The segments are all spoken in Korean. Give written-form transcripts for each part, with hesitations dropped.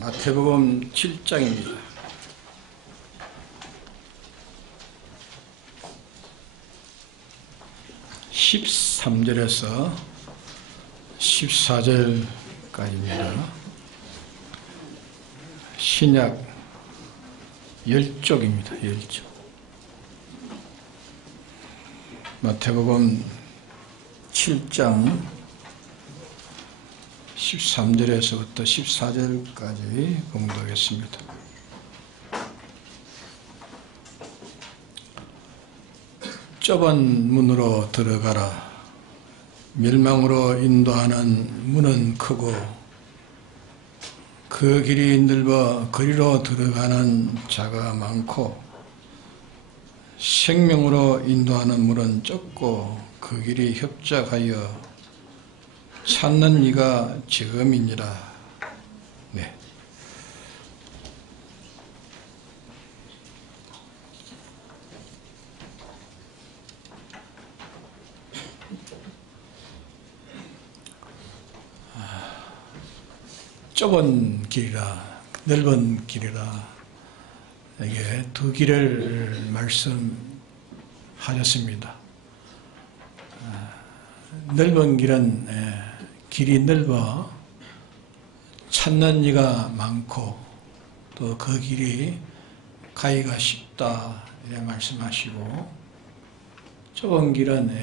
마태복음 7장입니다. 13절에서 14절까지입니다. 신약 10쪽입니다. 10쪽. 마태복음 7장 13절에서부터 14절까지 봉독하겠습니다. 좁은 문으로 들어가라. 멸망으로 인도하는 문은 크고 그 길이 넓어 그리로 들어가는 자가 많고 생명으로 인도하는 문은 좁고 그 길이 협착하여 찾는 이가 적음이니라. 네. 좁은 길이라 넓은 길이라 이게 두 길을 말씀하셨습니다. 넓은 길은 길이 넓어 찾는 이가 많고 또 그 길이 가기가 쉽다 이렇게 말씀하시고, 좁은 길은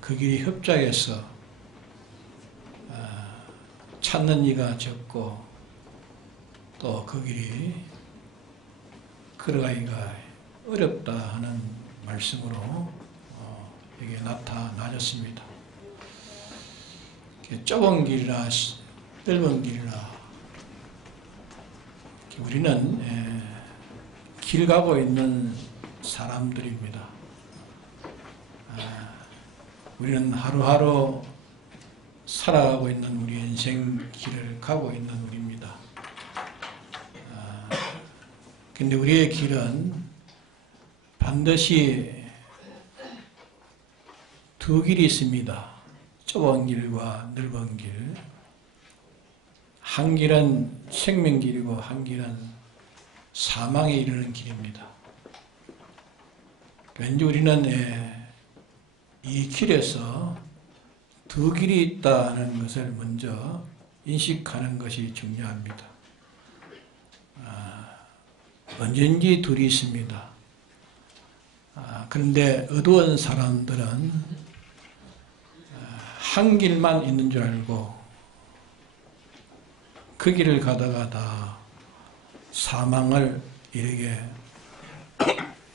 그 길이 협착해서 찾는 이가 적고 또 그 길이 걸어가기가 어렵다 하는 말씀으로 이게 나타나셨습니다. 좁은 길이라 넓은 길이라 우리는 길 가고 있는 사람들입니다. 우리는 하루하루 살아가고 있는 우리 인생 길을 가고 있는 우리입니다. 근데 우리의 길은 반드시 두 길이 있습니다. 좁은 길과 넓은 길. 한 길은 생명길이고 한 길은 사망에 이르는 길입니다. 왠지 우리는 이 길에서 두 길이 있다는 것을 먼저 인식하는 것이 중요합니다. 언제든지 둘이 있습니다. 그런데 어두운 사람들은 한 길만 있는 줄 알고 그 길을 가다가 다 사망을 이르게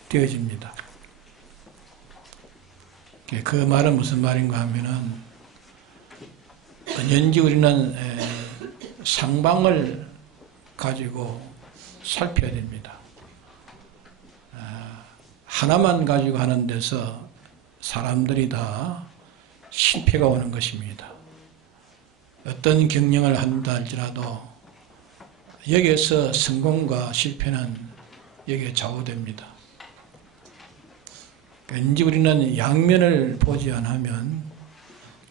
되어집니다. 그 말은 무슨 말인가 하면은, 언제든지 우리는 상방을 가지고 살펴야 됩니다. 하나만 가지고 하는 데서 사람들이 다 실패가 오는 것입니다. 어떤 경영을 한다 할지라도 여기에서 성공과 실패는 여기에 좌우됩니다. 왠지 우리는 양면을 보지 않으면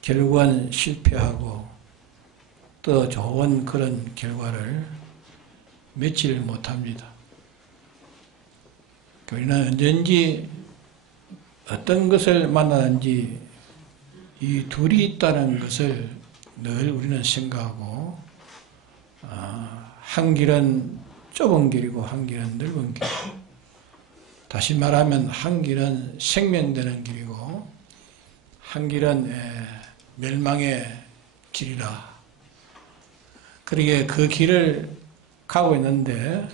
결국은 실패하고 또 좋은 그런 결과를 맺지를 못합니다. 우리는 언제든지 어떤 것을 만나든지 이 둘이 있다는 것을 늘 우리는 생각하고, 한 길은 좁은 길이고 한 길은 넓은 길. 다시 말하면 한 길은 생명되는 길이고 한 길은 멸망의 길이라. 그러게 그 길을 가고 있는데,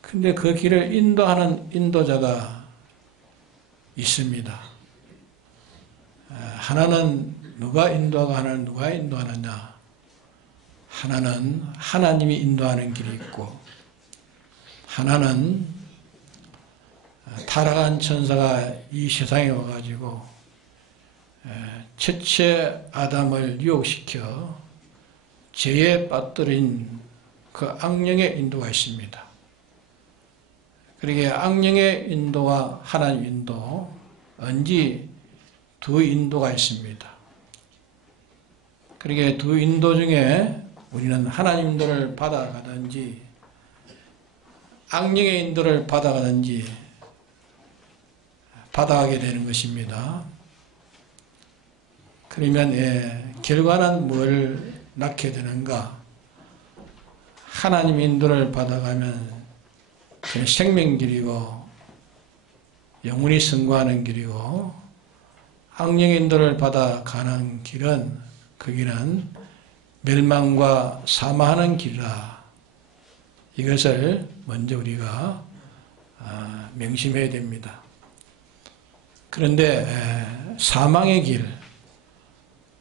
근데 그 길을 인도하는 인도자가 있습니다. 하나는 누가 인도하고 하나는 누가 인도하느냐. 하나는 하나님이 인도하는 길이 있고, 하나는 타락한 천사가 이 세상에 와가지고 첫째 아담을 유혹시켜 죄에 빠뜨린 그 악령의 인도가 있습니다. 그러게 악령의 인도와 하나님 인도, 언제 두 인도가 있습니다. 그러게 두 인도 중에 우리는 하나님 인도를 받아가든지 악령의 인도를 받아가든지 받아가게 되는 것입니다. 그러면 결과는 뭘 낳게 되는가? 하나님 인도를 받아가면 그 생명길이고 영원히 승구하는 길이고, 악령의 인도를 받아가는 길은 그 길은 멸망과 사망하는 길이라. 이것을 먼저 우리가 명심해야 됩니다. 그런데 사망의 길,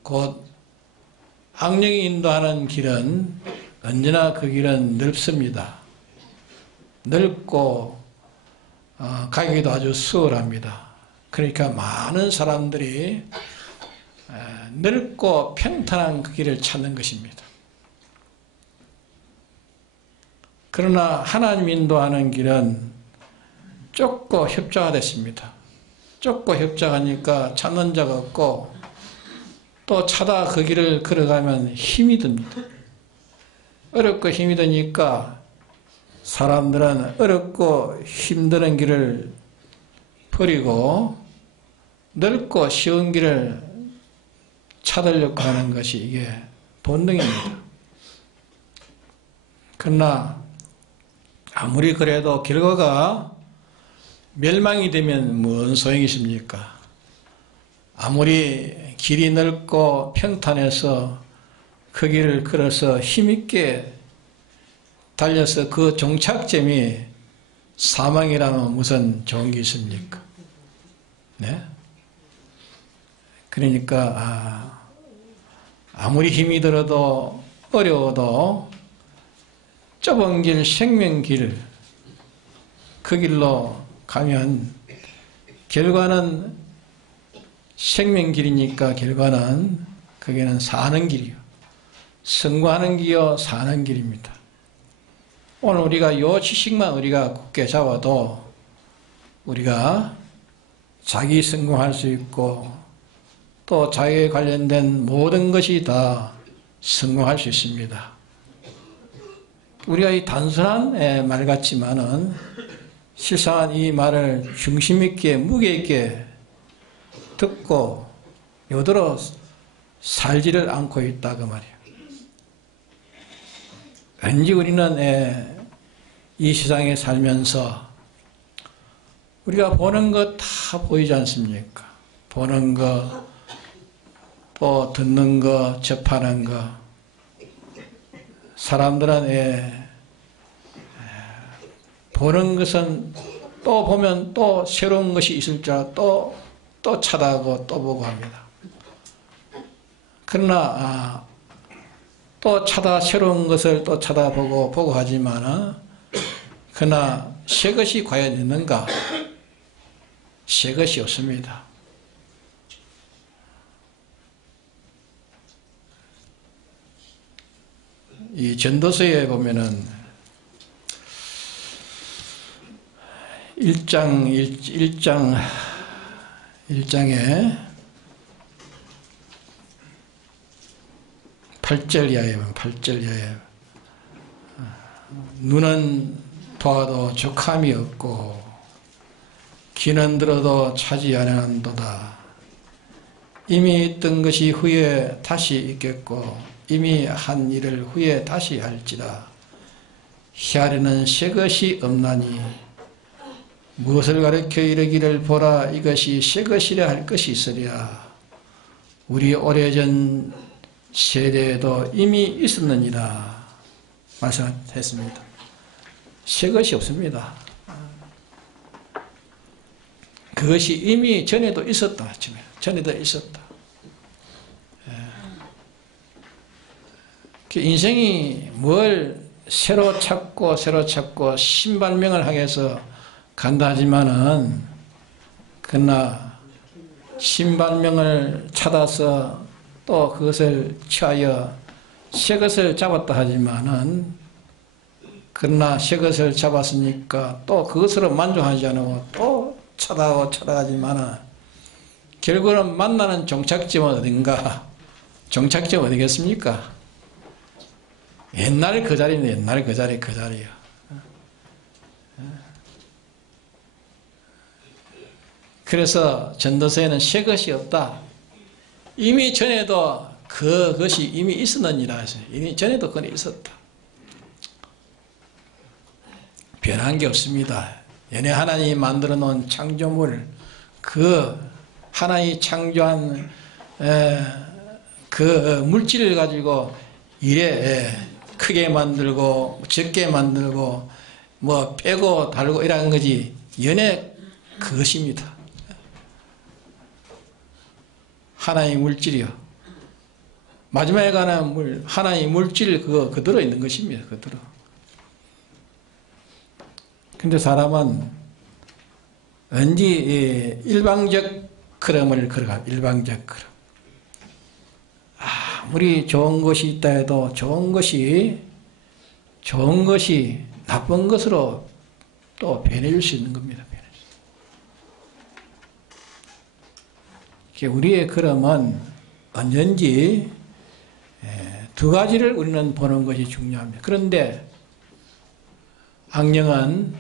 곧 악령이 인도하는 길은 언제나 그 길은 넓습니다. 넓고 가기도 아주 수월합니다. 그러니까 많은 사람들이 넓고 평탄한 그 길을 찾는 것입니다. 그러나 하나님 인도하는 길은 좁고 협착화됐습니다. 좁고 협착하니까 찾는 자가 없고, 또 찾아 그 길을 걸어가면 힘이 듭니다. 어렵고 힘이 드니까 사람들은 어렵고 힘드는 길을 버리고 넓고 쉬운 길을 찾으려고 하는 것이 이게 본능입니다. 그러나 아무리 그래도 결과가 멸망이 되면 뭔 소용이 있습니까? 아무리 길이 넓고 평탄해서 그 길을 걸어서 힘있게 달려서 그 종착점이 사망이라면 무슨 좋은 게 있습니까? 네? 그러니까 아무리 힘이 들어도 어려워도 좁은 길, 생명길, 그 길로 가면 결과는 생명길이니까 결과는 그게는 사는 길이요. 승구하는 길이요, 사는 길입니다. 오늘 우리가 요 지식만 우리가 굳게 잡아도 우리가 자기 성공할 수 있고 또 자기에 관련된 모든 것이 다 성공할 수 있습니다. 우리가 이 단순한 말 같지만은 실상은 이 말을 중심 있게 무게 있게 듣고 요대로 살지를 않고 있다 그 말이에요. 왠지 우리는 이 세상에 살면서 우리가 보는 것 다 보이지 않습니까? 보는 거, 또 듣는 거, 접하는 거. 사람들은 보는 것은 또 보면 또 새로운 것이 있을 줄 알고 또 찾아가고 또 보고 합니다. 그러나 또 새로운 것을 또 찾아보고 하지만 그러나 새 것이 과연 있는가? 새 것이 없습니다. 이 전도서에 보면은 1장에 8절 이하에 눈은 봐도 족함이 없고 귀는 들어도 차지 아니한도다. 이미 있던 것이 후에 다시 있겠고 이미 한 일을 후에 다시 할지라. 히아리는 새 것이 없나니 무엇을 가르쳐 이르기를 보라 이것이 새 것이라 할 것이 있으리라. 우리 오래전 세대에도 이미 있었느니라 말씀했습니다. 새 것이 없습니다. 그것이 이미 전에도 있었다. 전에도 있었다. 인생이 뭘 새로 찾고 신발명을 하기 위해서 간다 하지만은 그러나 신발명을 찾아서 또 그것을 취하여 새 것을 잡았다 하지만은 그러나 새 것을 잡았으니까 또 그것으로 만족하지 않고 또 찾아가지만은 결국은 만나는 종착점은 어딘가? 종착점 어디겠습니까? 옛날 그 자리는 옛날 그 자리 그 자리야. 그래서 전도서에는 새 것이 없다. 이미 전에도 그것이 이미 있었느니라 했어요. 이미 전에도 그건 있었다. 변한 게 없습니다. 연애 하나님이 만들어 놓은 창조물, 그 하나님이 창조한 그 물질을 가지고 이래 크게 만들고 적게 만들고 뭐 빼고 달고 이런 거지 연애 그것입니다. 하나의 물질이요. 마지막에 가는 하나의 물질 그거 그대로 있는 것입니다. 그대로. 근데 사람은 왠지 일방적 흐름을 걸어가. 일방적 흐름. 아무리 좋은 것이 있다 해도 좋은 것이 나쁜 것으로 또 변해줄 수 있는 겁니다. 우리의 걸음은 언제든지 두 가지를 우리는 보는 것이 중요합니다. 그런데 악령은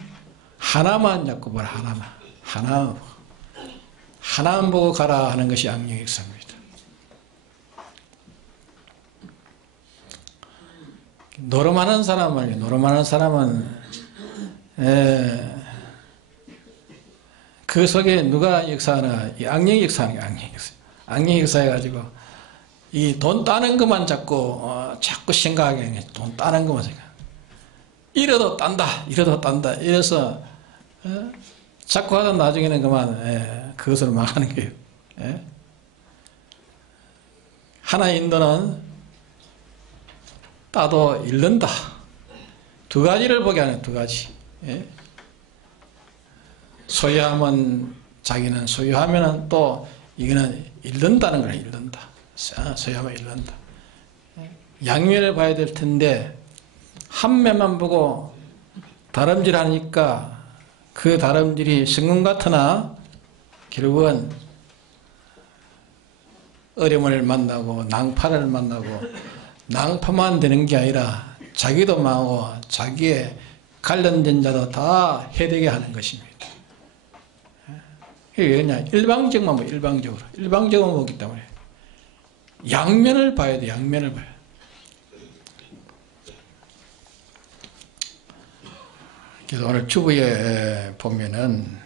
하나만 잡고 보라. 하나만 보고 가라 하는 것이 악령의 역사입니다. 노름하는 사람은 그 속에 누가 역사하나? 이 악령이 역사하는 게 악령이 역사해가지고 이 돈 따는 것만 자꾸 생각하게 하는 게 돈 따는 것만 생각. 이래도 딴다. 이래서 자꾸 하다 나중에는 그만 그것으로 망하는 거예요. 하나의 인도는 따도 잃는다. 두 가지를 보게 하는 두 가지. 소유하면 자기는 소유하면은 또 이거는 잃는다는 거야. 잃는다. 소유하면 잃는다. 양면을 봐야 될 텐데 한 면만 보고 다름질하니까 그 다름질이 성공 같으나 결국은 어려움을 만나고 낭파를 만나고 낭파만 되는 게 아니라 자기도 망하고 자기의 관련된 자도 다 해되게 하는 것입니다. 이게 그냥 일방적만 보 일방적으로 보기 때문에 양면을 봐야 돼. 양면을 봐야 돼. 그래서 오늘 주부에 보면은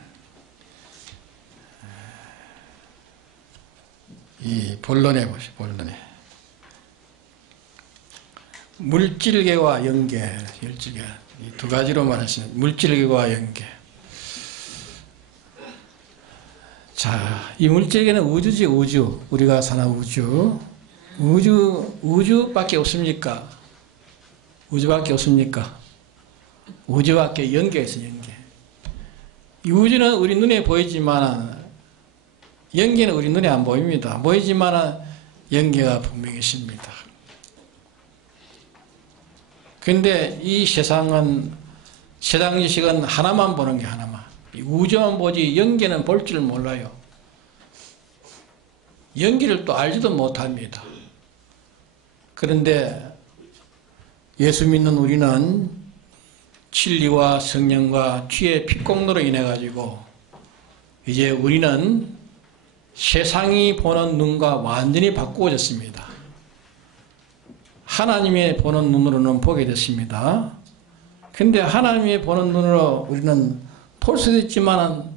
이 본론에 보시죠. 본론에 물질계와 영계, 이 두 가지로 말하시는 물질계와 영계. 자, 이 물질계는 우주지, 우주. 우리가 사는 우주밖에 없습니까? 우주밖에 없습니까? 우주밖에 영계가 있어요, 영계. 이 우주는 우리 눈에 보이지만 영계는 우리 눈에 안 보입니다. 보이지만 영계가 분명히 있습니다. 그런데 이 세상 지식은 하나만 보는 게 하나만. 우주만 보지 영계는 볼 줄 몰라요. 영계를 또 알지도 못합니다. 그런데 예수 믿는 우리는 진리와 성령과 주의 피공로로 인해 가지고 이제 우리는 세상이 보는 눈과 완전히 바꾸어졌습니다. 하나님의 보는 눈으로는 보게 됐습니다. 근데 하나님의 보는 눈으로 우리는 볼 수도 있지만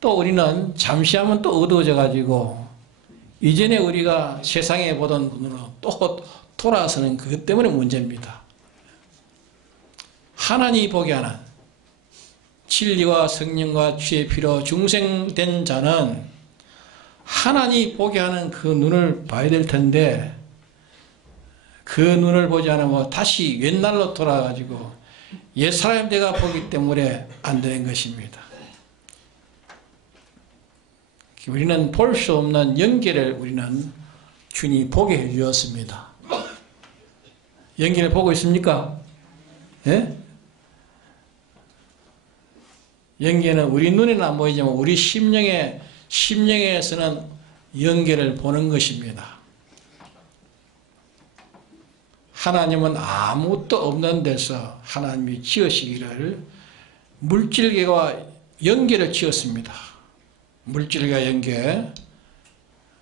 또 우리는 잠시하면 또 어두워져 가지고 이전에 우리가 세상에 보던 눈으로 또 돌아서는 그것 때문에 문제입니다. 하나님이 보게 하는 진리와 성령과 주의 피로 중생된 자는 하나님이 보게 하는 그 눈을 봐야 될 텐데 그 눈을 보지 않으면 다시 옛날로 돌아가지고 옛사람 내가 보기 때문에 안 되는 것입니다. 우리는 볼 수 없는 영계를 우리는 주님이 보게 해 주었습니다. 영계를 보고 있습니까? 예? 영계는 우리 눈에는 안 보이지만 우리 심령에서는 영계를 보는 것입니다. 하나님은 아무것도 없는 데서 하나님이 지으시기를 물질계와 연계를 지었습니다. 물질과 연계.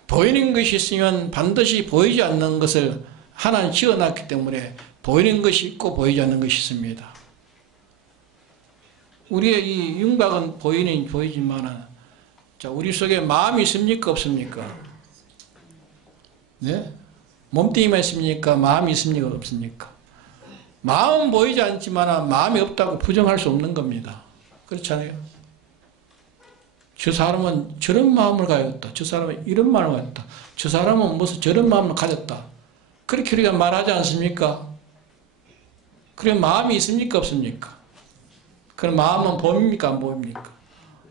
보이는 것이 있으면 반드시 보이지 않는 것을 하나님 지어놨기 때문에 보이는 것이 있고 보이지 않는 것이 있습니다. 우리의 이 윤곽은 보이지만은, 자, 우리 속에 마음이 있습니까? 없습니까? 네? 몸뚱이만 있습니까? 마음이 있습니까? 없습니까? 마음은 보이지 않지만 마음이 없다고 부정할 수 없는 겁니다. 그렇잖아요. 저 사람은 저런 마음을 가졌다. 저 사람은 이런 마음을 가졌다. 저 사람은 무슨 저런 마음을 가졌다. 그렇게 우리가 말하지 않습니까? 그래 마음이 있습니까? 없습니까? 그럼 마음은 보입니까? 안 보입니까?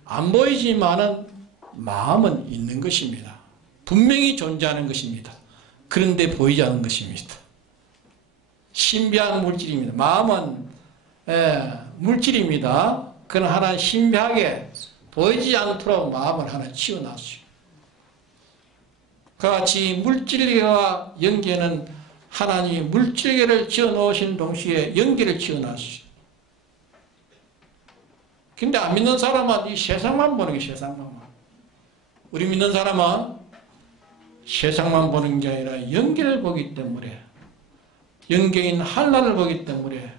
안 보이지만은 마음은 있는 것입니다. 분명히 존재하는 것입니다. 그런데 보이지 않는 것입니다. 신비한 물질입니다. 마음은 물질입니다. 그러나 하나 신비하게 보이지 않도록 마음을 하나 지어놨어요. 그와 같이 물질계와 연계는 하나님이 물질계를 지어놓으신 동시에 연계를 지어놨어요. 근데 안 믿는 사람은 이 세상만 보는 게 세상만. 우리 믿는 사람은 세상만 보는 게 아니라 연계를 보기 때문에, 연계인 한나를 보기 때문에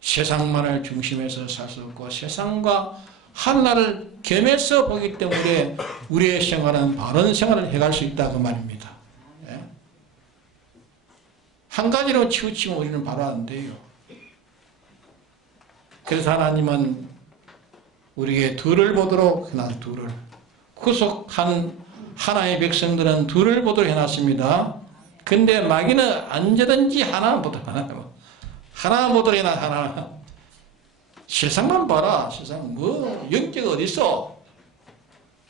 세상만을 중심에서 살 수 없고 세상과 한나를 겸해서 보기 때문에 우리의 생활은 바른 생활을 해갈 수 있다 그 말입니다. 예? 한 가지로 치우치면 우리는 바로 안 돼요. 그래서 하나님은 우리에게 둘을 보도록 해놨, 둘을. 구속한 하나의 백성들은 둘을 보도록 해놨습니다. 근데 마귀는 언제든지 하나만 보도록 해놔요. 하나만 보도록 해놔, 하나. 세상만 봐라. 세상 뭐 영재가 어딨어?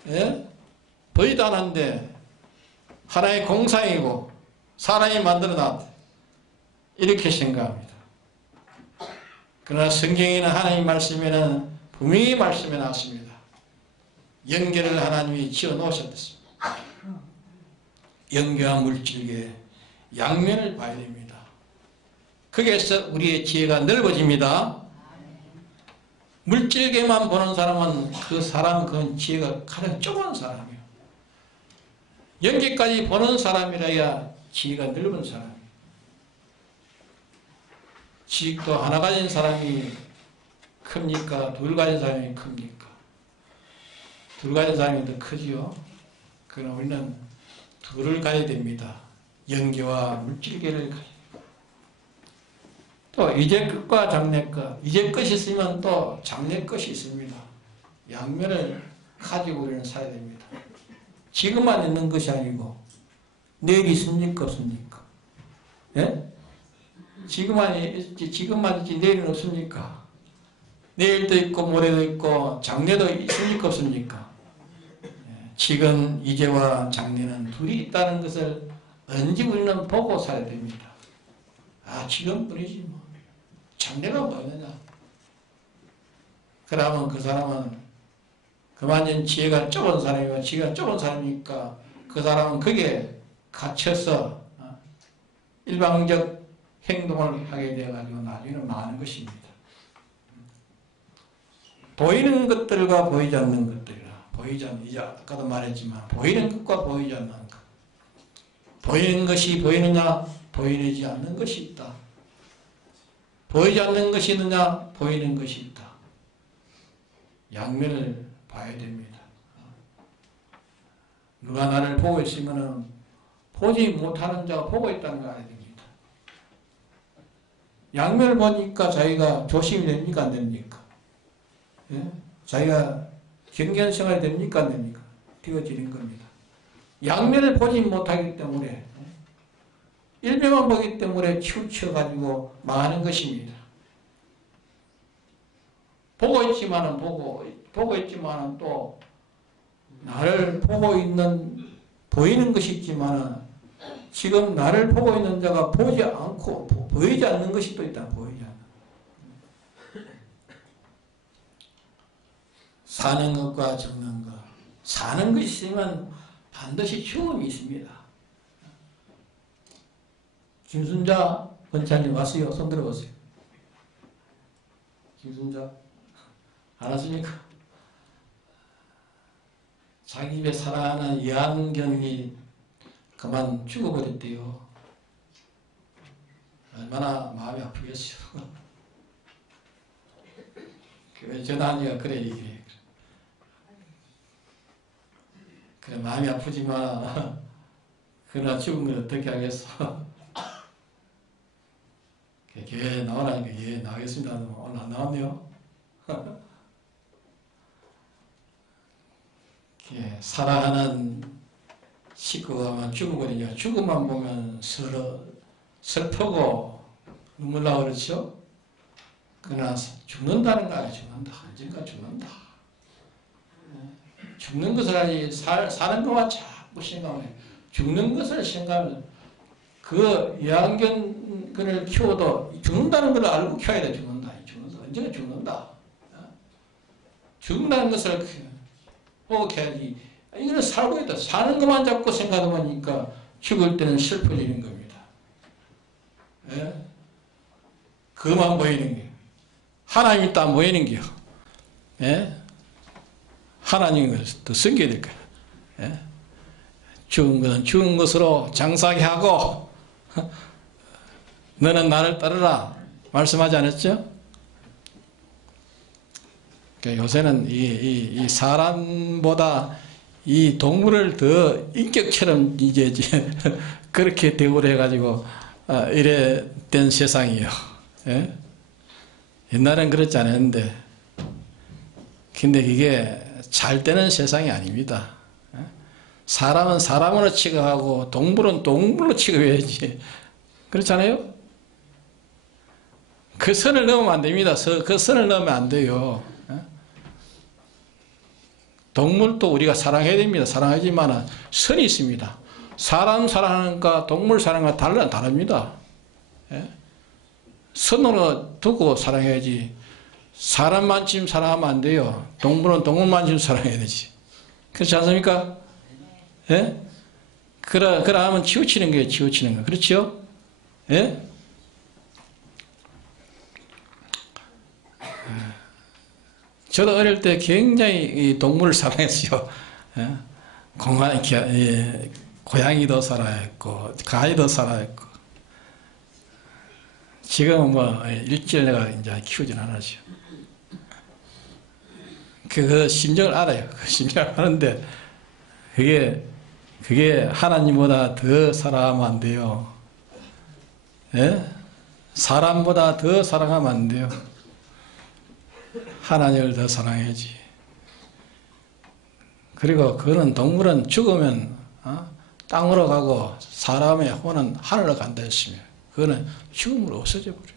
예? 보이도 않는데 하나의 공상이고 사람이 만들어놨다. 이렇게 생각합니다. 그러나 성경에는 하나님 말씀에는 분명히 말씀해 놨습니다. 연계를 하나님이 지어 놓으셨습니다. 연계와 물질계 양면을 봐야 됩니다. 거기에서 우리의 지혜가 넓어집니다. 물질계만 보는 사람은 그 지혜가 가장 좁은 사람이에요. 연계까지 보는 사람이라야 지혜가 넓은 사람이에요. 지식도 하나 가진 사람이 큽니까? 둘 가진 사람이 큽니까? 둘 가진 사람이 더 크지요. 그러나 우리는 둘을 가야 됩니다. 연계와 물질계를 가야 됩니다. 또 이제 끝과 장래 끝, 이제 끝이 있으면 또 장래 끝이 있습니다. 양면을 가지고 우리는 살아야 됩니다. 지금만 있는 것이 아니고 내일이 있습니까? 없습니까? 예? 지금만 있지 내일은 없습니까? 내일도 있고 모레도 있고 장래도 있습니까? 없습니까? 지금, 이제와 장래는 둘이 있다는 것을 언제 우리는 보고 살아야 됩니다. 아, 지금뿐이지 뭐. 장래가 뭐느냐? 그러면 그 사람은 그만큼 지혜가 좁은 사람이고 지혜가 좁은 사람이니까 그 사람은 거기에 갇혀서 일방적 행동을 하게 되어가지고 나중에는 망하는 것입니다. 보이는 것들과 보이지 않는 것들이라. 보이지 않는, 이제 아까도 말했지만 보이는 것과 보이지 않는 것. 보이는 것이 보이느냐, 보이지 않는 것이 있다. 보이지 않는 것이 있느냐, 보이는 것이 있다. 양면을 봐야 됩니다. 누가 나를 보고 있으면 보지 못하는 자가 보고 있다는 걸 알아야 됩니다. 양면을 보니까 자기가 조심이 됩니까? 안 됩니까? 예? 자기가 경계한 생활이 됩니까? 안 됩니까? 되어지는 겁니다. 양면을 보지 못하기 때문에 일면만 보기 때문에 치우쳐가지고 망하는 것입니다. 보고 있지만은 보고 있지만은 또 나를 보고 있는 보이는 것이 있지만은 지금 나를 보고 있는 자가 보지 않고 보이지 않는 것이 또 있다. 보이지 않는. 사는 것과 죽는 것. 사는 것이 있으면 반드시 죽음이 있습니다. 김순자 원장님 왔어요? 손 들어보세요. 김순자 안 왔습니까? 자기 집에 사랑하는 이한경이 그만 죽어버렸대요. 얼마나 마음이 아프겠어요. 그래 전화하니까 그래 얘기해. 그래 마음이 아프지만 그러나 죽은 걸 어떻게 하겠어. 교회에 나오라니까 예 나가겠습니다. 오늘 안 나왔네요. 사랑하는 식구가 죽어버리냐. 죽음만 보면 슬프고 눈물 나고 그렇죠. 그러나 죽는다는 거 아니야. 죽는다. 언젠가 죽는다. 죽는 것을 아니 사는 것만 자꾸 생각을 해. 죽는 것을 생각하면 그 이한경을 키워도 죽는다는 걸 알고 키워야 돼. 죽는다. 언젠가 죽는다. 죽는다는 것을 포기해야지. 이거는 살고 있다. 사는 것만 자꾸 생각하니까 죽을 때는 슬퍼지는 겁니다. 예? 그만 보이는 게. 하나님이 딱 보이는 게요. 예? 하나님을 더 섬겨야 될 거예요. 예? 죽은 것은 죽은 것으로 장사하게 하고 너는 나를 따르라 말씀하지 않았죠? 그러니까 요새는 이 사람보다 이 동물을 더 인격처럼 이제 그렇게 대우를 해가지고 이래 된 세상이에요. 예? 옛날엔 그렇지 않았는데, 근데 이게 잘 되는 세상이 아닙니다. 사람은 사람으로 취급하고 동물은 동물로 취급해야지. 그렇잖아요? 그 선을 넘으면 안 됩니다. 그 선을 넘으면 안 돼요. 동물도 우리가 사랑해야 됩니다. 사랑하지만 선이 있습니다. 사람 사랑하는가 동물 사랑과 다릅니다. 선으로 두고 사랑해야지. 사람만 지금 사랑하면 안 돼요. 동물은 동물만 지금 사랑해야 되지. 그렇지 않습니까? 예? 그러면 치우치는 거예요. 치우치는 거. 그렇죠? 예? 저도 어릴 때 굉장히 이 동물을 사랑했어요. 예? 고양이도 사랑했고, 가위도 사랑했고. 지금은 뭐, 일절 내가 이제 키우진 않았죠. 그 심정을 알아요. 그 심정을 아는데, 그게 하나님보다 더 사랑하면 안 돼요. 예? 사람보다 더 사랑하면 안 돼요. 하나님을 더 사랑해야지. 그리고 그거는 동물은 죽으면 땅으로 가고 사람의 혼은 하늘로 간다 했으며 그거는 죽음으로 없어져 버려요.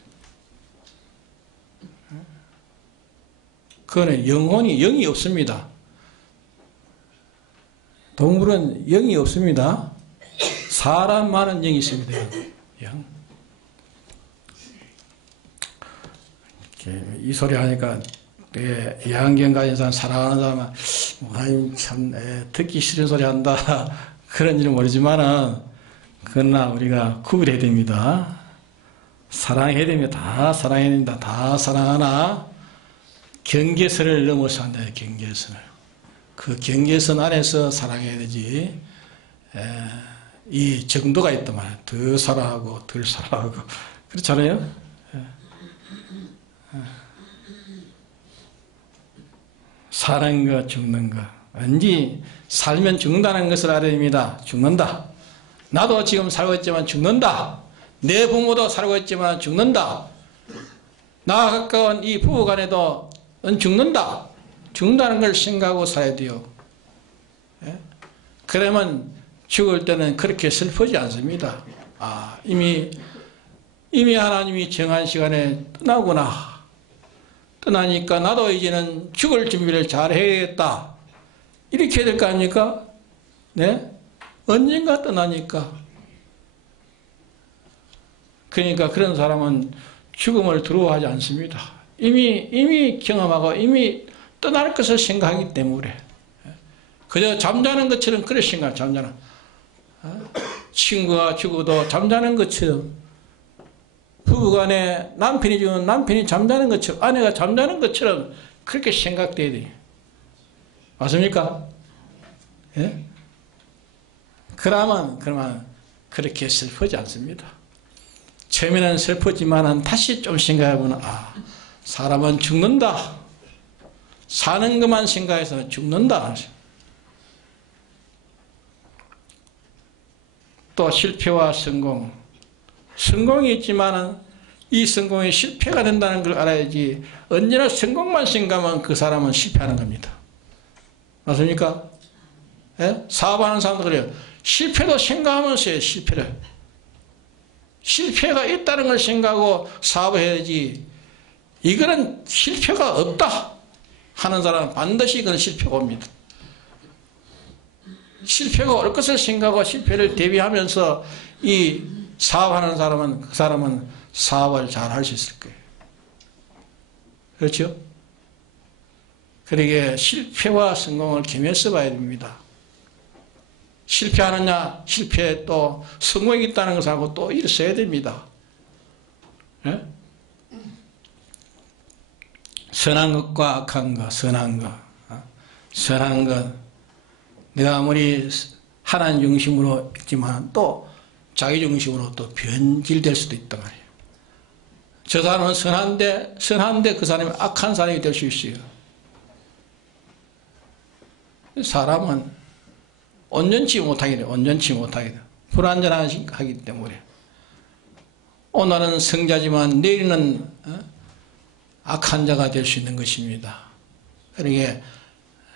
그거는 영이 없습니다. 동물은 영이 없습니다. 사람만은 영이 있습니다. 영. 이 소리 하니까 이한경 가진 사람, 사랑하는 사람은 하나님 참 듣기 싫은 소리 한다 그런 일은 모르지만은 그러나 우리가 구별해야 됩니다. 사랑해야 됩니다. 다 사랑해야 됩니다. 다 사랑하나 경계선을 넘어서 한다. 경계선을. 그 경계선 안에서 사랑해야 되지. 이 정도가 있단 말이에요. 더 사랑하고 덜 사랑하고 그렇잖아요. 사는 거 죽는 거 왠지 살면 죽는다는 것을 알아야 됩니다. 죽는다. 나도 지금 살고 있지만 죽는다. 내 부모도 살고 있지만 죽는다. 나와 가까운 이 부부간에도 죽는다. 죽는다는 걸 생각하고 살아야 돼요. 그러면 죽을 때는 그렇게 슬프지 않습니다. 이미 하나님이 정한 시간에 떠나구나. 떠나니까 나도 이제는 죽을 준비를 잘 해야겠다. 이렇게 해야 될 거 아닙니까? 네? 언젠가 떠나니까. 그러니까 그런 사람은 죽음을 두려워하지 않습니다. 이미 경험하고 이미 떠날 것을 생각하기 때문에. 그저 잠자는 것처럼 그래 생각, 잠자는. 친구가 죽어도 잠자는 것처럼 부부간에 남편이 죽으면 남편이 잠자는 것처럼, 아내가 잠자는 것처럼 그렇게 생각돼야 돼요. 맞습니까? 예? 그러면 그렇게 슬프지 않습니다. 처음에는 슬프지만 다시 좀 생각해보면, 사람은 죽는다. 사는 것만 생각해서 죽는다. 또 실패와 성공. 성공이 있지만 이 성공이 실패가 된다는 걸 알아야지, 언제나 성공만 생각하면 그 사람은 실패하는 겁니다. 맞습니까? 예? 사업하는 사람도 그래요. 실패도 생각하면서 해요, 실패를. 실패가 있다는 걸 생각하고 사업을 해야지, 이거는 실패가 없다 하는 사람은 반드시 그건 실패가 옵니다. 실패가 올 것을 생각하고 실패를 대비하면서 이 사업하는 사람은, 그 사람은 사업을 잘 할 수 있을 거예요. 그렇죠? 그러기에 실패와 성공을 겸해서 봐야 됩니다. 실패하느냐, 실패에 또 성공이 있다는 것을 알고 또 일써야 됩니다. 예? 선한 것과 악한 것, 선한 것. 선한 것. 내가 아무리 하나님 중심으로 있지만 또 자기 중심으로 또 변질될 수도 있단 말이에요. 저 사람은 선한데 그 사람이 악한 사람이 될 수 있어요. 사람은 온전치 못하게 돼요. 온전치 못하게 돼요. 불완전하기 때문에. 오늘은 성자지만 내일은 악한 자가 될 수 있는 것입니다. 그러기에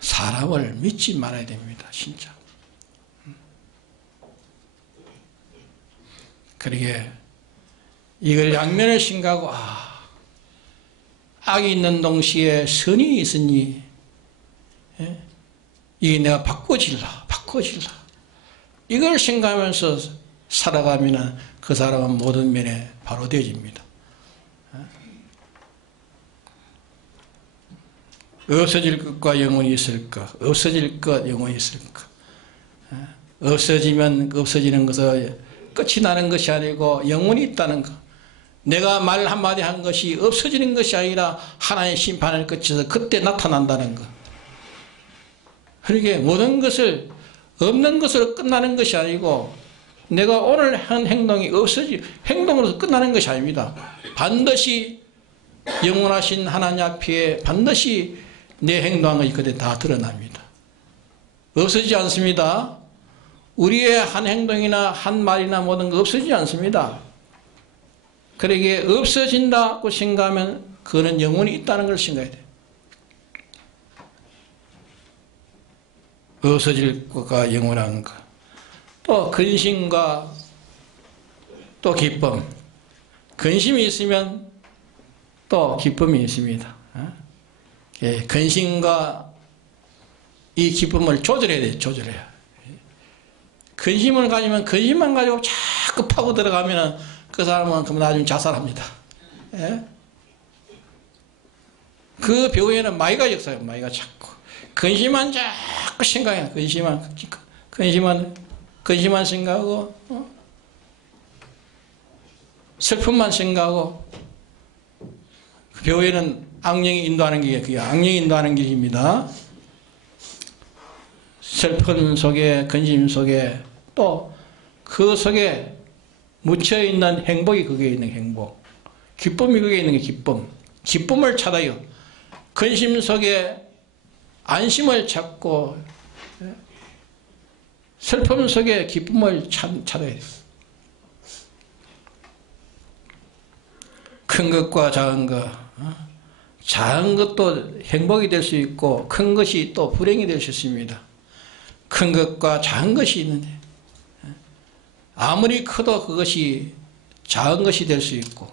사람을 믿지 말아야 됩니다. 진짜. 그러기에 이걸 양면을 생각하고, 악이 있는 동시에 선이 있으니, 이게 내가 바꿔질라. 이걸 생각하면서 살아가면 그 사람은 모든 면에 바로 되어집니다. 없어질 것과 영원히 있을 것, 없어질 것, 영원히 있을 것. 없어지면 없어지는 것은 끝이 나는 것이 아니고 영원히 있다는 것. 내가 말 한마디 한 것이 없어지는 것이 아니라 하나의 심판을 거쳐서 그때 나타난다는 것. 그러게 모든 것을 없는 것으로 끝나는 것이 아니고, 내가 오늘 한 행동이 행동으로서 끝나는 것이 아닙니다. 반드시 영원하신 하나님 앞에 반드시 내 행동한 것이 그때 다 드러납니다. 없어지지 않습니다. 우리의 한 행동이나 한 말이나 모든 거 없어지지 않습니다. 그러기에 없어진다고 생각하면 그거는 영원히 있다는 걸 생각해야 돼요. 없어질 것과 영원한 것. 또 근심과 또 기쁨. 근심이 있으면 또 기쁨이 있습니다. 근심과 이 기쁨을 조절해야 돼요. 조절해야. 근심을 가지면 근심만 가지고 자꾸 파고 들어가면 그 사람은 그럼 나중에 자살합니다. 예? 그 배우에는 마이가 있어요. 마이가 자꾸 근심만 자꾸 생각해. 근심만 생각하고, 슬픔만 생각하고. 그 배우에는 악령이 인도하는 길이, 그게 악령이 인도하는 길입니다. 슬픔 속에, 근심 속에, 또 그 속에 묻혀있는 행복이 거기에 있는 행복. 기쁨이 거기에 있는 게 기쁨. 기쁨을 찾아요. 근심 속에 안심을 찾고, 슬픔 속에 기쁨을 찾아야 돼요. 큰 것과 작은 것. 작은 것도 행복이 될 수 있고, 큰 것이 또 불행이 될 수 있습니다. 큰 것과 작은 것이 있는데, 아무리 커도 그것이 작은 것이 될 수 있고,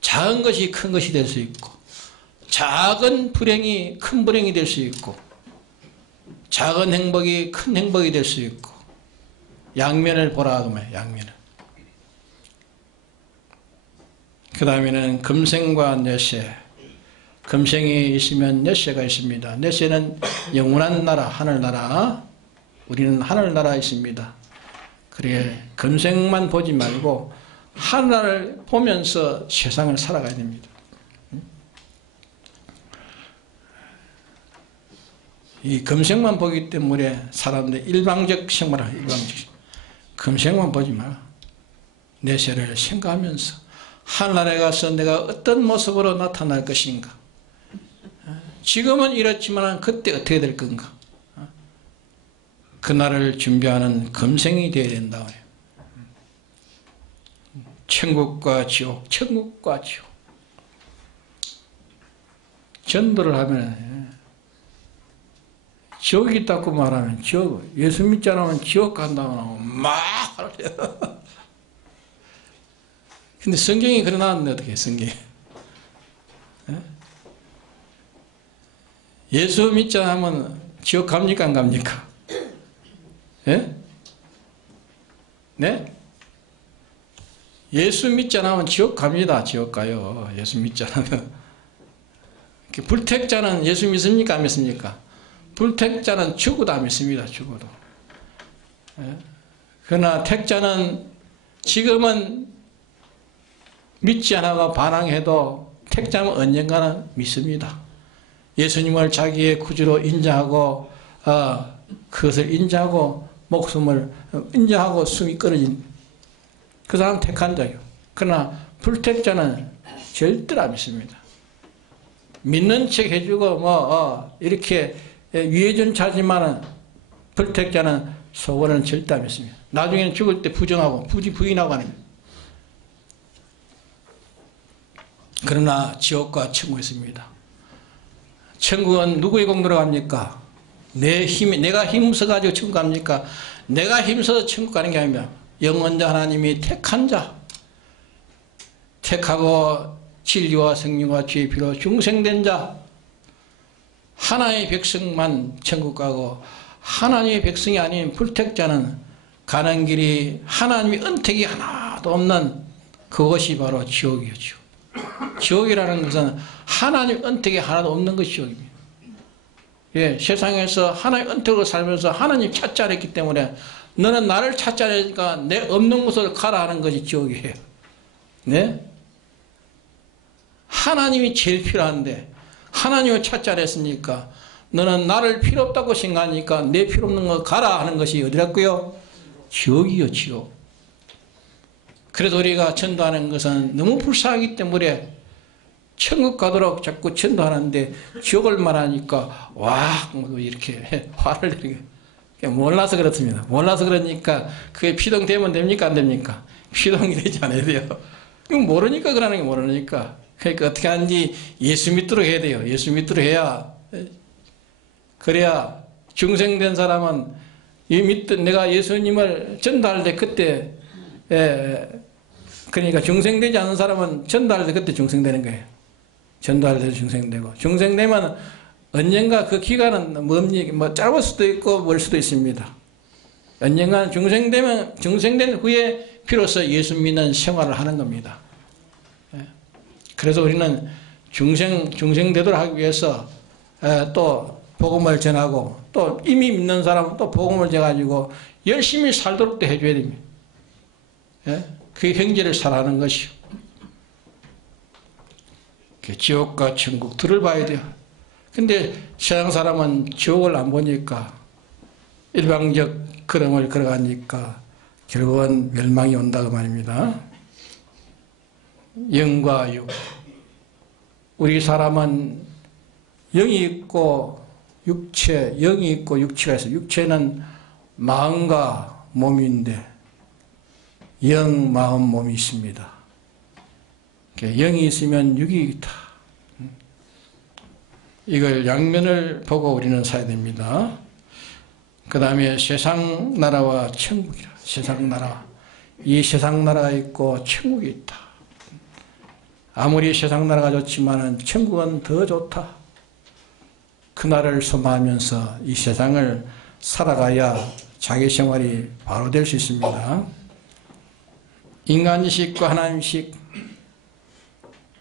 작은 것이 큰 것이 될 수 있고, 작은 불행이 큰 불행이 될 수 있고, 작은 행복이 큰 행복이 될 수 있고, 양면을 보라 그러면 양면을. 그 다음에는 금생과 내세. 금생이 있으면 내세가 있습니다. 내세는 영원한 나라, 하늘나라. 우리는 하늘나라에 있습니다. 그래 금생만 보지 말고 하나를 보면서 세상을 살아가야 됩니다. 이 금생만 보기 때문에 사람들 일방적 생활을 일방적 금생만 보지 마라. 내세를 생각하면서 하늘나라에 가서 내가 어떤 모습으로 나타날 것인가, 지금은 이렇지만 그때 어떻게 될 건가, 그날을 준비하는 금생이 되어야 된다. 천국과 지옥, 천국과 지옥. 전도를 하면 지옥이 있다고 말하면 지옥, 예수 믿지 않으면 지옥 간다고 하고 막 하래요. 근데 성경이 그래 나왔는데 어떻게 해, 성경이. 예수 믿지 않으면 지옥 갑니까, 안 갑니까? 예? 네? 예수 믿지 않으면 지옥 갑니다. 지옥 가요. 예수 믿지 않으면. 불택자는 예수 믿습니까, 안 믿습니까? 불택자는 죽어도 안 믿습니다. 죽어도. 예? 그러나 택자는 지금은 믿지 않아가 반항해도 택자는 언젠가는 믿습니다. 예수님을 자기의 구주로 인정하고 그것을 인정하고 목숨을 인정하고 숨이 끊어진 그 사람 택한 자예요. 그러나 불택자는 절대로 안 믿습니다. 믿는 척 해주고 이렇게 위해준 자지만은 불택자는 속으로는 절대 안 믿습니다. 나중에는 죽을 때 부정하고 부인하고 하는 거예요. 그러나 지옥과 천국이 있습니다. 천국은 누구의 공로로 갑니까? 내가 힘써가지고 천국 갑니까? 내가 힘써서 천국 가는 게 아닙니다. 영원자 하나님이 택한 자, 택하고 진리와 생명과 지혜의 피로 중생된 자, 하나의 백성만 천국 가고 하나님의 백성이 아닌 불택자는 가는 길이 하나님의 은택이 하나도 없는 그것이 바로 지옥이죠. 지옥이라는 것은 하나님의 은택이 하나도 없는 것이 지옥입니다. 예, 세상에서 하나님의 은택으로 살면서 하나님 찾지 않았기 때문에 너는 나를 찾지 않으니까 내 없는 곳으로 가라 하는 것이 지옥이에요. 네? 하나님이 제일 필요한데 하나님을 찾지 않았으니까 너는 나를 필요 없다고 생각하니까 내 필요 없는 거 가라 하는 것이 어디라고요? 지옥이요, 지옥. 그래서 우리가 전도하는 것은 너무 불쌍하기 때문에 천국 가도록 자꾸 전도하는데 지옥을 말하니까 와 이렇게 화를 내게 몰라서 그렇습니다. 몰라서 그러니까 그게 피동되면 됩니까, 안 됩니까? 피동이 되지 않아야 돼요. 이건 모르니까 그러는 게 모르니까. 그러니까 어떻게 하는지 예수 믿도록 해야 돼요. 예수 믿도록 해야, 그래야 중생된 사람은 내가 예수님을 전도할 때 그때 그러니까 중생되지 않은 사람은 전도할 때 그때 중생되는 거예요. 전도할 때도 중생되고, 중생되면 언젠가 그 기간은 뭐 짧을 수도 있고 멀 수도 있습니다. 언젠가는 중생된 후에 비로소 예수 믿는 생활을 하는 겁니다. 그래서 우리는 중생되도록 하기 위해서 또 복음을 전하고, 또 이미 믿는 사람은 또 복음을 전해가지고 열심히 살도록 또 해줘야 됩니다. 그게 형제를 살아가는 것이요. 지옥과 천국 둘을 봐야 돼요. 근데 세상 사람은 지옥을 안 보니까 일방적 걸음을 걸어가니까 결국은 멸망이 온다고 말입니다. 영과 육. 우리 사람은 영이 있고 육체, 영이 있고 육체가 있어요. 육체는 마음과 몸인데 영, 마음, 몸이 있습니다. 영이 있으면 육이 있다. 이걸 양면을 보고 우리는 살아야 됩니다. 그 다음에 세상 나라와 천국이라. 세상 나라. 이 세상 나라가 있고 천국이 있다. 아무리 세상 나라가 좋지만 천국은 더 좋다. 그날을 소망하면서 이 세상을 살아가야 자기 생활이 바로 될 수 있습니다. 인간식과 하나님식.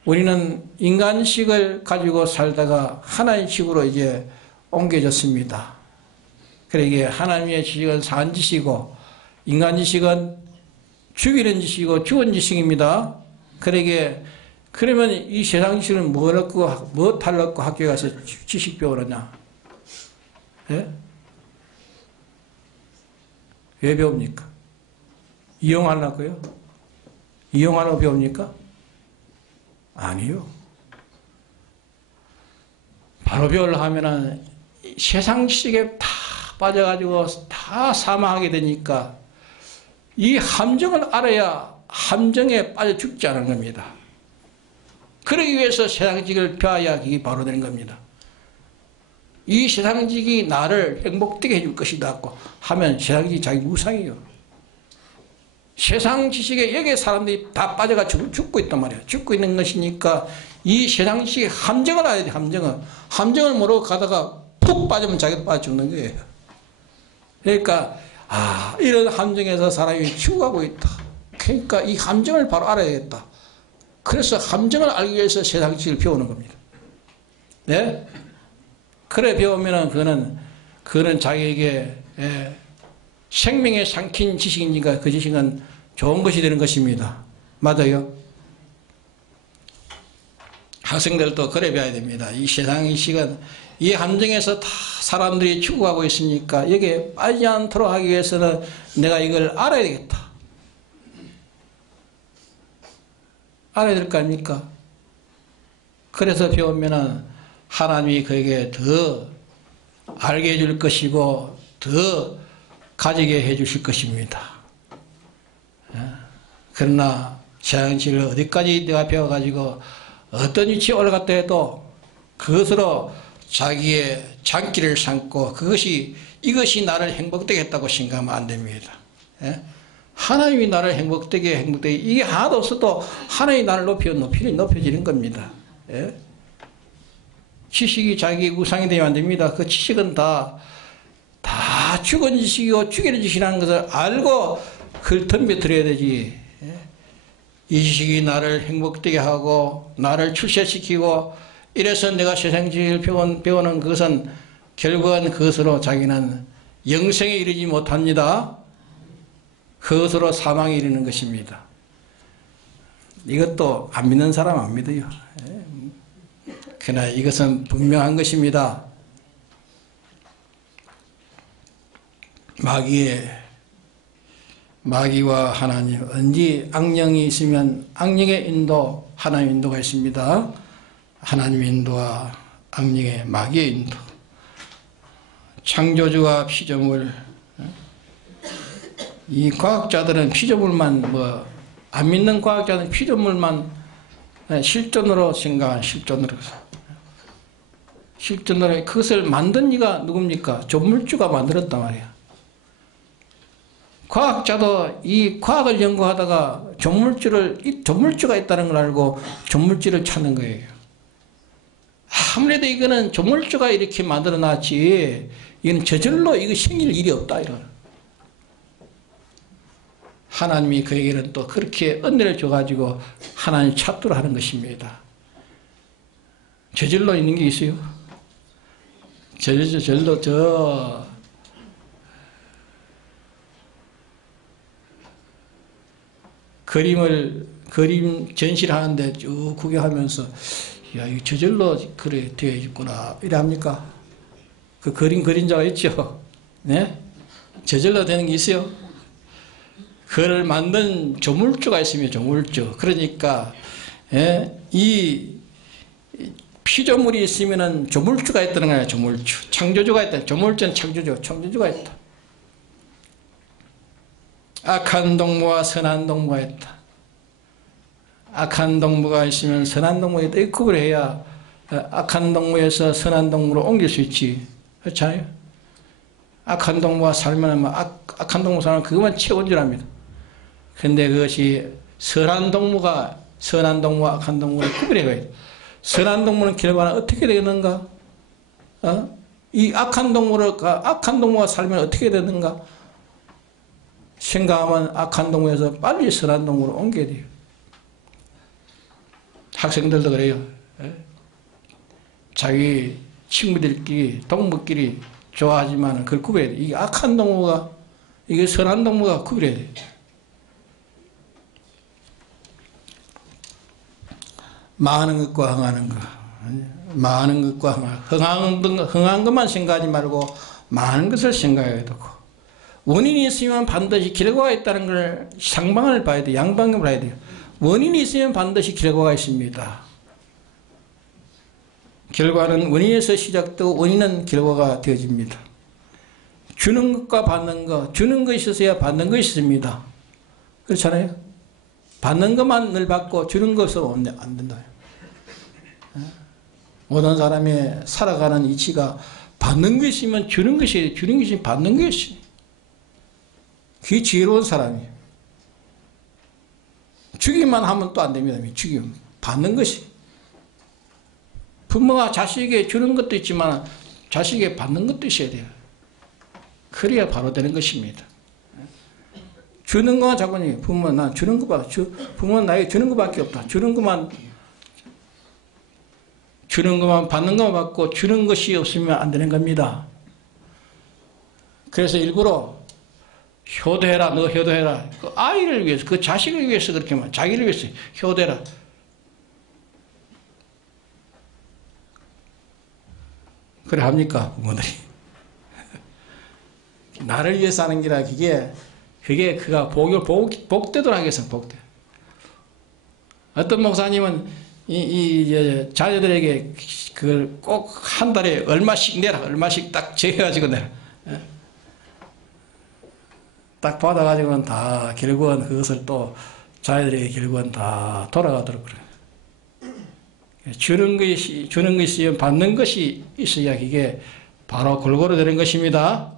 우리는 인간식을 가지고 살다가 하나님식으로 이제 옮겨졌습니다. 그래 이게 하나님의 지식은 산지식이고 인간지식은 죽이는 지식이고 죽은 지식입니다. 그러면 이 세상 지식은 뭐 달라고 학교에 가서 지식 배우느냐? 예? 왜 배웁니까? 이용하려고요? 이용하려고 배웁니까? 아니요. 바로 배우려고 하면은 세상 지식에 다 빠져가지고 다 사망하게 되니까 이 함정을 알아야 함정에 빠져 죽지 않은 겁니다. 그러기 위해서 세상직을 배워야 그게 바로 되는 겁니다. 이 세상직이 나를 행복되게 해줄 것이다 하면 세상직이 자기 우상이에요. 세상 지식에 여기에 사람들이 다 빠져가 죽고 있단 말이에요. 죽고 있는 것이니까 이 세상 지식의 함정을 알아야 돼. 함정을 모르고 가다가 푹 빠지면 자기도 빠져 죽는 거예요. 그러니까 이런 함정에서 사람이 죽어가고 있다. 그러니까 이 함정을 바로 알아야겠다. 그래서 함정을 알기 위해서 세상 지식을 배우는 겁니다. 네? 그래 배우면은 그거는 자기에게 생명에 삼킨 지식이니까 그 지식은 좋은 것이 되는 것입니다. 맞아요? 학생들도 그래 배워야 됩니다. 이 세상 지식은 이 함정에서 다 사람들이 죽어가고 있으니까 여기에 빠지지 않도록 하기 위해서는 내가 이걸 알아야 되겠다. 알아야 될 거 아닙니까? 그래서 배우면은 하나님이 그에게 더 알게 해줄 것이고 더 가지게 해주실 것입니다. 그러나 세상지를 어디까지 내가 배워가지고 어떤 위치에 올라갔다 해도 그것으로 자기의 장기를 삼고 이것이 나를 행복되게 했다고 생각하면 안 됩니다. 하나님이 나를 행복되게 이게 하나도 없어도 하나님이 나를 높여지는 겁니다. 지식이 자기 우상이 되면 안 됩니다. 그 지식은 다 죽은 지식이고 죽이는 지식이라는 것을 알고 그걸 덤벼들어야 되지. 이 지식이 나를 행복되게 하고 나를 출세시키고 이래서 내가 세상 지식을 배우는 그것은 결국은 그것으로 자기는 영생에 이르지 못합니다. 그것으로 사망에 이르는 것입니다. 이것도 안 믿는 사람 안 믿어요. 그러나 이것은 분명한 것입니다. 마귀와 하나님, 언제 악령이 있으면 악령의 인도, 하나님의 인도가 있습니다. 하나님의 인도와 악령의 마귀의 인도. 창조주와 피조물. 이 과학자들은 피조물만 안 믿는 과학자들은 피조물만 실존으로 생각한 실존으로 그것을 만든 이가 누굽니까? 조물주가 만들었단 말이야. 과학자도 이 과학을 연구하다가 조물주가 있다는 걸 알고 조물주를 찾는 거예요. 아무래도 이거는 조물주가 이렇게 만들어 놨지, 이건 저절로 이거 생길 일이 없다, 이런. 하나님이 그에게는 또 그렇게 은혜를 줘가지고 하나님 찾도록 하는 것입니다. 저절로 있는 게 있어요? 저절로 그림 전시를 하는데 쭉 구경하면서, 야, 이거 저절로 그래 되어 있구나. 이래 합니까? 그 그림자가 있죠? 네? 저절로 되는 게 있어요? 그를 만든 조물주가 있으면 조물주. 그러니까, 이 피조물이 있으면은 조물주가 있다는 거야, 조물주. 창조주가 있다. 조물주는 창조주가 있다. 악한 동무와 선한 동무가 있다. 악한 동무가 있으면 선한 동무가 있다. 이 구분을 해야 악한 동무에서 선한 동무로 옮길 수 있지. 그렇잖아요? 악한 동무와 살면 악한 동무 살면 그것만 채운 줄 압니다. 근데 그것이 선한 동무와 악한 동무를 구분해야 돼. 선한 동무는 결과는 어떻게 되겠는가? 이 악한 동무가 살면 어떻게 되는가? 생각하면 악한 동무에서 빨리 선한 동무로 옮겨야 돼요. 학생들도 그래요. 자기 친구들끼리, 동무끼리 좋아하지만 그걸 구별해야 돼. 이게 악한 동무가, 이게 선한 동무가 구별해야 돼. 많은 것과 흥하는 것, 많은 것과 흥한 것만 생각하지 말고 많은 것을 생각해야 되고, 원인이 있으면 반드시 결과가 있다는 걸 상방을 봐야 돼요. 양방을 봐야 돼요. 원인이 있으면 반드시 결과가 있습니다. 결과는 원인에서 시작되고 원인은 결과가 되어집니다. 주는 것과 받는 것, 주는 것이 있어야 받는 것이 있습니다. 그렇잖아요. 받는 것만 늘 받고 주는 것은 안 된다. 모든 사람의 살아가는 이치가 받는 것이 있으면 주는 것이, 주는 것이 받는 것이. 그게 지혜로운 사람이에요. 주기만 하면 또 안 됩니다. 주기만. 받는 것이. 부모가 자식에게 주는 것도 있지만 자식에게 받는 것도 있어야 돼요. 그래야 바로 되는 것입니다. 주는 것만 자꾸니 부모는 난 주는 것밖에, 부모는 나에게 주는 것밖에 없다. 주는 것만 받는 것만 받고 주는 것이 없으면 안 되는 겁니다. 그래서 일부러 효도해라, 너 효도해라. 그 아이를 위해서, 그 자식을 위해서 그렇게 말, 자기를 위해서 효도해라. 그래 합니까, 부모들이? 나를 위해서 하는 게라, 그게 그가 복되도록 하겠습니다, 복되. 어떤 목사님은 이 자녀들에게 그걸 꼭 한 달에 얼마씩 내라, 얼마씩 딱 정해가지고 내라. 딱 받아가지고는 다 결국은 그것을 또 자녀들에게 결국은 다 돌아가도록 그래요. 주는 것이 있으면 받는 것이 있어야 이게 바로 골고루 되는 것입니다.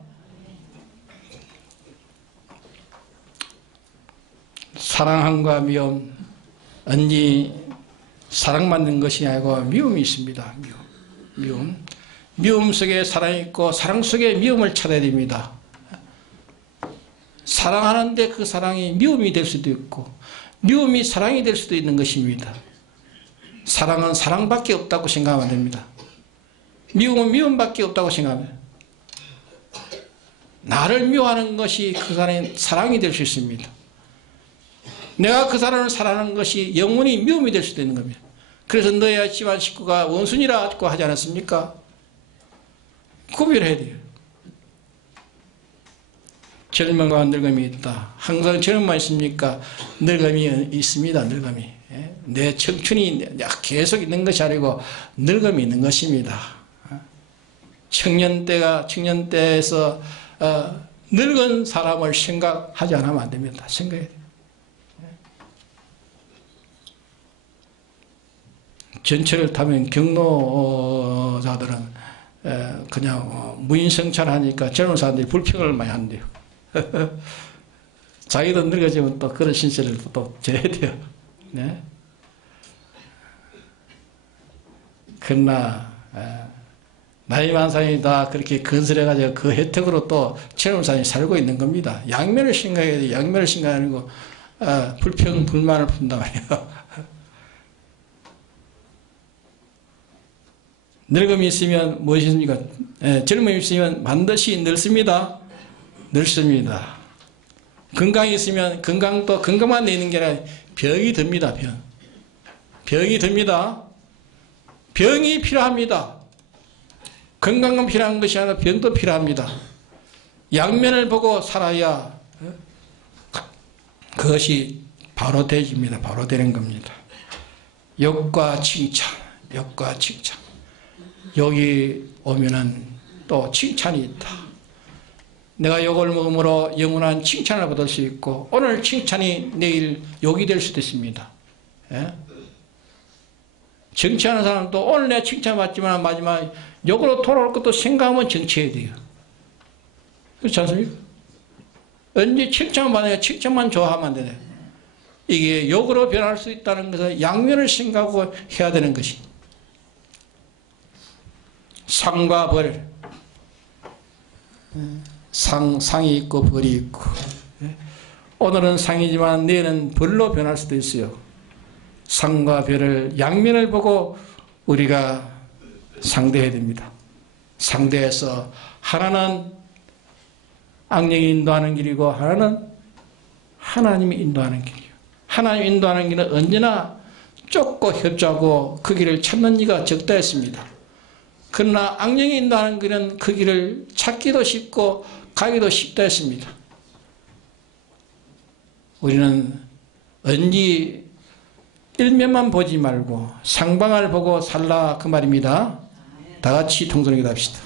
사랑함과 미움, 언니 사랑받는 것이 아니고 미움이 있습니다. 미움 속에 사랑이 있고 사랑 속에 미움을 찾아야 됩니다. 사랑하는데 그 사랑이 미움이 될 수도 있고 미움이 사랑이 될 수도 있는 것입니다. 사랑은 사랑밖에 없다고 생각하면 됩니다. 미움은 미움밖에 없다고 생각하면 나를 미워하는 것이 그 사람의 사랑이 될 수 있습니다. 내가 그 사람을 사랑하는 것이 영원히 미움이 될 수도 있는 겁니다. 그래서 너의 집안 식구가 원순이라고 하지 않았습니까? 구별해야 돼요. 젊음과 늙음이 있다. 항상 젊음만 있습니까? 늙음이 있습니다. 늙음이. 내 청춘이 계속 있는 것이 아니고 늙음이 있는 것입니다. 청년때에서 늙은 사람을 생각하지 않으면 안 됩니다. 생각해야 돼요. 전철을 타면 경로자들은 그냥 무인승차하니까 젊은 사람들이 불평을 많이 한대요. 자기도 늙어지면 또 그런 신세를 또 져야 돼요. 네? 그러나 나이 많은 사람이 다 그렇게 건설해가지고 그 혜택으로 또 젊은 사람이 살고 있는 겁니다. 양면을 생각해야 돼요. 양면을 생각하고 불평, 불만을 푼단 말이에요. 늙음이 있으면 무엇입니까? 젊음이 있으면 반드시 늙습니다. 늙습니다. 건강이 있으면 건강도 건강만 내는 게 아니라 병이 듭니다. 병이 듭니다. 병이 필요합니다. 건강은 필요한 것이 아니라 병도 필요합니다. 양면을 보고 살아야 그것이 바로 되집니다. 바로 되는 겁니다. 욕과 칭찬, 욕과 칭찬. 욕이 오면은 또 칭찬이 있다. 내가 욕을 먹음으로 영원한 칭찬을 받을 수 있고 오늘 칭찬이 내일 욕이 될 수도 있습니다. 예? 정치하는 사람도 오늘 내가 칭찬받지만 마지막 욕으로 돌아올 것도 생각하면 정치해야 돼요. 그렇지 않습니까? 언제 칭찬만 받으니까 칭찬만 좋아하면 안 되네. 이게 욕으로 변할 수 있다는 것은 양면을 생각하고 해야 되는 것이. 상과 벌, 상이 있고 벌이 있고, 오늘은 상이지만 내일은 벌로 변할 수도 있어요. 상과 벌을 양면을 보고 우리가 상대해야 됩니다. 상대해서 하나는 악령이 인도하는 길이고 하나는 하나님이 인도하는 길이에요. 하나님이 인도하는 길은 언제나 쫓고 협조하고 그 길을 찾는 이가 적다 했습니다. 그러나 악령이 인도하는 길은 그 길을 찾기도 쉽고 가기도 쉽다 했습니다. 우리는 언니 일면만 보지 말고 상방을 보고 살라 그 말입니다. 다 같이 통성기도 합시다.